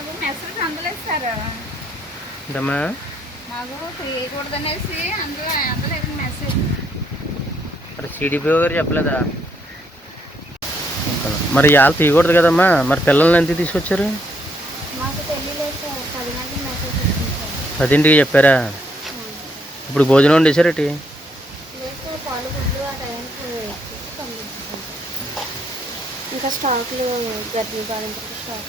మాకు మెసేజ్ అందలేదు సార్ ఏంటమ్మా? మాకు తీయకూడదనేసి అందులో అందలేదు మెసేజ్ మరి సిడిపిఓ గారు చెప్పలేదా? మరి ఇవాళ తీయకూడదు కదమ్మా. మరి పిల్లల్ని ఎంత తీసుకొచ్చారు? పదింటికి చెప్పారా? ఇప్పుడు భోజనం వండేసారటి ఇంకా స్టాక్లు గర్భిణీ పాలంటే స్టాక్